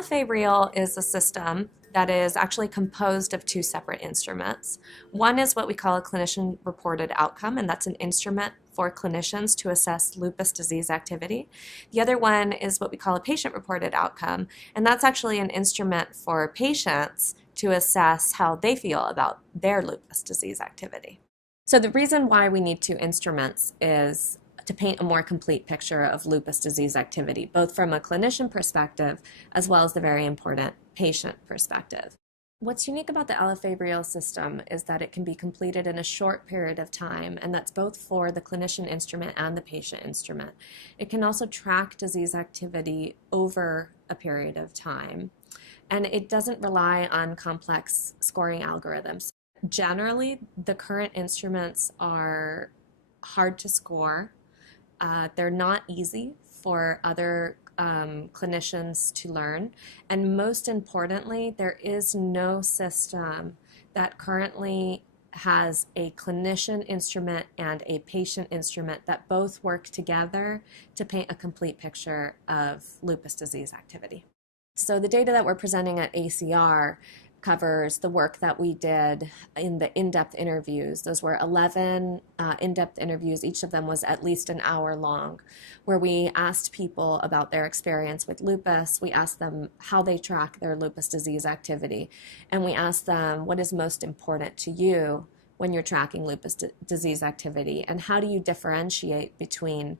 LFA-REAL is a system that is actually composed of two separate instruments. One is what we call a clinician-reported outcome, and that's an instrument for clinicians to assess lupus disease activity. The other one is what we call a patient-reported outcome, and that's actually an instrument for patients to assess how they feel about their lupus disease activity. So the reason why we need two instruments is to paint a more complete picture of lupus disease activity, both from a clinician perspective as well as the very important patient perspective. What's unique about the LFA-REAL system is that it can be completed in a short period of time, and that's both for the clinician instrument and the patient instrument. It can also track disease activity over a period of time, and it doesn't rely on complex scoring algorithms. Generally, the current instruments are hard to score. They're not easy for other clinicians to learn. And most importantly, there is no system that currently has a clinician instrument and a patient instrument that both work together to paint a complete picture of lupus disease activity. So the data that we're presenting at ACR covers the work that we did in the in-depth interviews. Those were 11 in-depth interviews. Each of them was at least an hour long, where we asked people about their experience with lupus. We asked them how they track their lupus disease activity, and we asked them what is most important to you when you're tracking lupus disease activity, and how do you differentiate between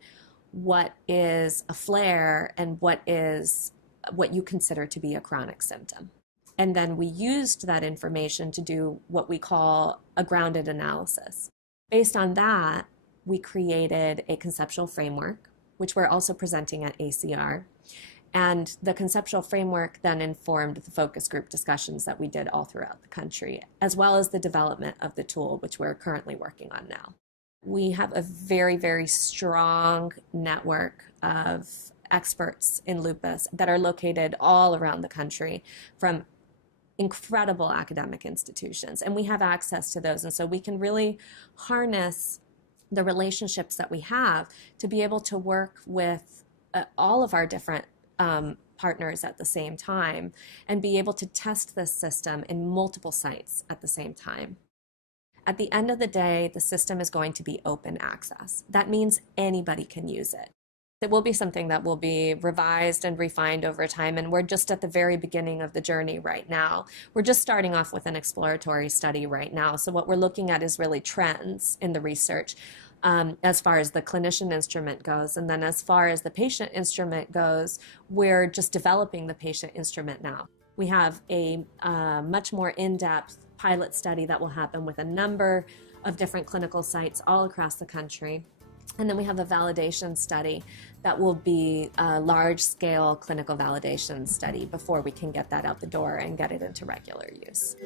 what is a flare and what you consider to be a chronic symptom. And then we used that information to do what we call a grounded analysis. Based on that, we created a conceptual framework, which we're also presenting at ACR. And the conceptual framework then informed the focus group discussions that we did all throughout the country, as well as the development of the tool, which we're currently working on now. We have a very, very strong network of experts in lupus that are located all around the country, from incredible academic institutions, and we have access to those, and so we can really harness the relationships that we have to be able to work with all of our different partners at the same time and be able to test this system in multiple sites at the same time. At the end of the day, the system is going to be open access. That means anybody can use it. It will be something that will be revised and refined over time, and we're just at the very beginning of the journey right now. We're just starting off with an exploratory study right now, so what we're looking at is really trends in the research as far as the clinician instrument goes, and then as far as the patient instrument goes, we're just developing the patient instrument now. We have a much more in-depth pilot study that will happen with a number of different clinical sites all across the country. And then we have a validation study that will be a large-scale clinical validation study before we can get that out the door and get it into regular use.